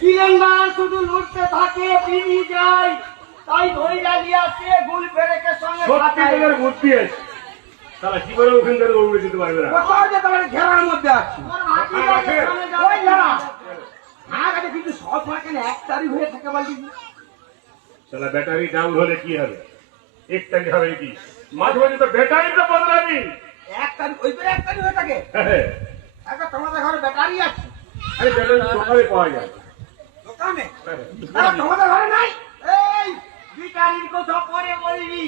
কিরঙ্গার শুধু লুটতে থাকে, বিনি যায়, তাই ধইরা দিয়া সে গুল ফেরেকে সঙ্গে সত্যি ফাটায়। তোদের বুদ্ধি আছে তাহলে কি করে ওখান থেকে উড়ে যেতে পারবে না কোথাও যে তোমার ঘেরার মধ্যে আছি আমার ভাতিজাকে সঙ্গে যাবে। ওই যারা আমার কাছে কিন্তু সব মার্কেন এক তারিখ হয়ে থাকে বলছি তাহলে ব্যাটারি ডাউন হলে কি হবে একটাই হবে কি মাঝে মাঝে তো ব্যাটারিটা বদলাবি এক তারিখ ওই করে এক তারিখ হয়ে থাকে এখন তোমাদের ঘরে ব্যাটারি আছে আরে ব্যাটারি সকালে পাওয়া যায় দোকানে তোমাদের ঘরে নাই এই ভিখারির কথা পরে বলবি।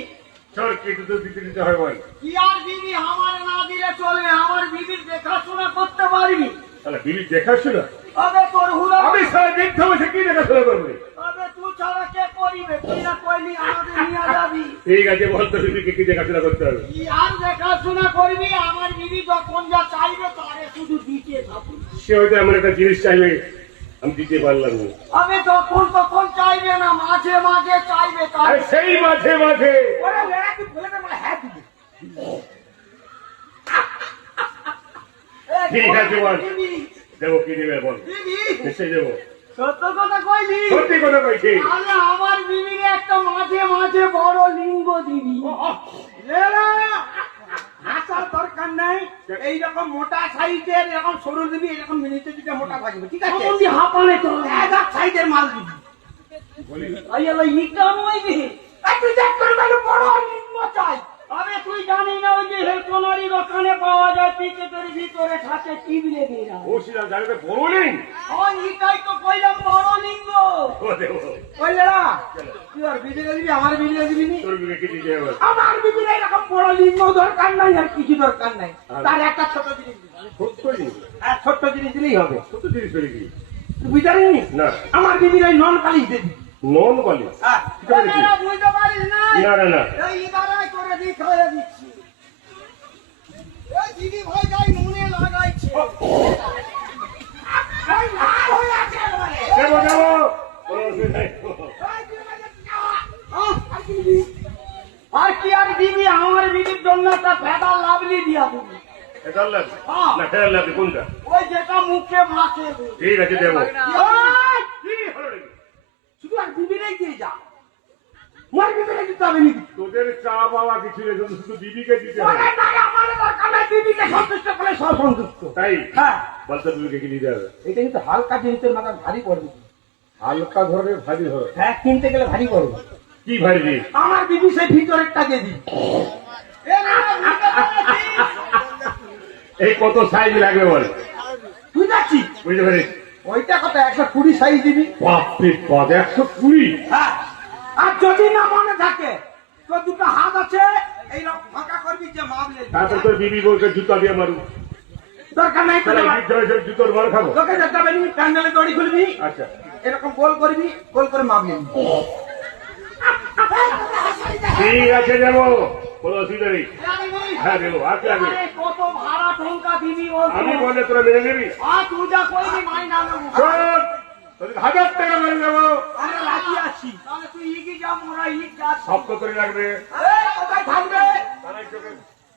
চল কেটে তো দিতে দিতে হয় বল কি আর বিবি আমার না দিলে চলবে, আমার বিবির দেখাশোনা করতে পারবি। তাহলে বিবি দেখাশোনা তবে তোর হুড়া, আমি সারা দিন বসে কি দেখাশোনা করবে তবে তুই ছাড়া কে করিবে? তুই না কইলি আমাদের নিয়ে যাবি। ঠিক আছে বল তো বিবিকে কি দেখাশোনা করতে হবে কি আর দেখাশোনা করবি? আমার বিবি যখন যা চাইবে তারে শুধু দিতে থাকবি। সে হয়তো এমন একটা জিনিস চাইবে আমি দিতে পারলাম না আমি যখন তখন চাইবে না, মাঝে মাঝে চাইবে। আরে সেই মাঝে মাঝে ওরে লেড়া তুই বলে দে বলে হ্যাঁ দিবি ঠিক আছে বল দেবো কি দেবে বল নিশ্চয়ই দেবো সত্য কথা কইলি? সত্যি কথা কইছি তাহলে আমার বিবির একটা মাঝে মাঝে বড় লিঙ্গ দিবি। লেড়া হাসার দরকার নাই এইরকম মোটা সাইজের এরকম সরু দিবি এরকম মিনিটে দিতে মোটা থাকবে ঠিক আছে তখন দিয়ে হাঁপানে তো এক সাইজের মাল দিবি আইয়ালা ইকাম হইবে। তুই দেখ করে বলে বড় লিঙ্গ চাই আরে তুই জানি না ওই যে হেলকোনারি দোকানে পাওয়া যায় পিকেটের ভিতরে থাকে টিবলে বেরা। ও সিরা জায়গাটা বড় নেই ওই ইটাই তো কইলাম বড় লিঙ্গ। ও দেবো ওই লেড়া তুই আর বিবিরে দিবি আমার বিবিরে দিবি নি তোর বিবে কি দিতে হবে আমার বিবির এরকম বড় লিঙ্গ দরকার নাই আর কিছু দরকার নাই তার একটা ছোট জিনিস দিবি সত্য জিনিস আর ছোট্ট জিনিস দিলেই হবে সত্য জিনিস করে কি তুই বুঝারিনি না আমার বিবির ওই নন পালিশ দিবি নন বলি হ্যাঁ তোমরা বুঝতে পারিস না? না না না এই ইদারাই করে দি খাইয়ে দিচ্ছি। এই দিদি ভাই যাই মনে লাগাইছে। এই লাল হয়ে আছে একেবারে। দেবো দেবো কোনো অসুবিধা নেই। আর কি আর দিবি? আমার বিবির জন্য একটা ফেদার লাভলি দিয়া দিবি। ফেরার লাগবে হ্যাঁ। না ফেরার লাগবে কোনটা ওই যেটা মুখে মাখে দিবি। ঠিক আছে দেবো এই, কি হলো নাকি শুধু আর বিবিরেই দিয়ে যা মোর বিবিরে দিতে হবে নি তোদের চা পাওয়া কিছু নেই শুধু শুধু দিদিকে দিতে হবে ওরে না আমার দরকার নাই বিবিকে সন্তুষ্ট করে সব সন্তুষ্ট তাই হ্যাঁ বলতো দিদিকে কি দিতে হবে এটা কিন্তু হালকা জিনিসের মাথা ভারী পড়বে হালকা ধরনের ভারী ধর হ্যাঁ কিনতে গেলে ভারী পড়বে কি ভারী দিস আমার বিবি সেই ভিতরেরটা দিয়ে দিই এ না, বুঝতে পেরেছিস? এই কত সাইজ লাগবে বল তুই যাচ্ছিস বুঝতে পারিস ওইটা কত 120 সাইজ দিবি বাপরে বাপ 120 হ্যাঁ আর যদি না মনে থাকে তো দুটো হাত আছে এইরকম ফাঁকা করবি যে মাপলে তারপর তোর বিবি বলছে জুতা দিয়ে মারু দরকার নাই তাহলে তোর এই বৃদ্ধ হয়েছে জুতোর মার খাবো তোকে যেতে হবে নি প্যান্ডেলে দড়ি খুলবি আচ্ছা এরকম গোল করবি গোল করে মাপলি ঠিক আছে দেবো কোনো অসুবিধা নেই জানিনি? হ্যাঁ দেবো আর কি লাগবে এবারে কত ভাড়া ঠঙ্কা দিবি বলতো? আমি বললে তোরা মেনে নিবি আর তুই যা কইবি মাইনা নেবো। শোন তোদের 1000 টাকা মেনে দেবো আমরা রাজি আছি তাহলে তুই ইগি যা, মোরা ইগ যা। সব তো করে লাগবে এই, কোথায় থাকবে কানাই চোখে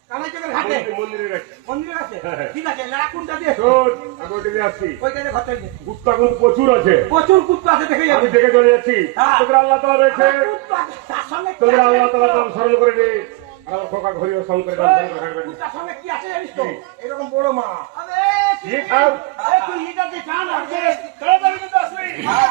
কানাই চোখের ঘাটে মন্দিরে রাখছি মন্দির আছে হ্যাঁ। ঠিক আছে লেড়া কোনটা দিয়ে শোন আমি ওইটা দিয়ে আসছি ওইখানে ঘর থেকে কুত্তা কিন্তু প্রচুর আছে প্রচুর কুত্তা আছে দেখে আমি যাবে দেখে চলে যাচ্ছি হ্যাঁ। তোদের আল্লাহ তালা রয়েছে কুত্তা আছে, তার সঙ্গে কি তোদের আছে? আল্লাহ তালা নাম স্মরণ করে দে আমার খোকা ঘড়ি ও শঙ্করের নাম স্মরণ করে রাখবেন কুত্তার সঙ্গে কি আছে জানিস তো এরকম বড় মা আরে ঠিক খাও তুই ইটাতে জান আর যে তাড়াতাড়ি কিন্তু আসবি হ্যাঁ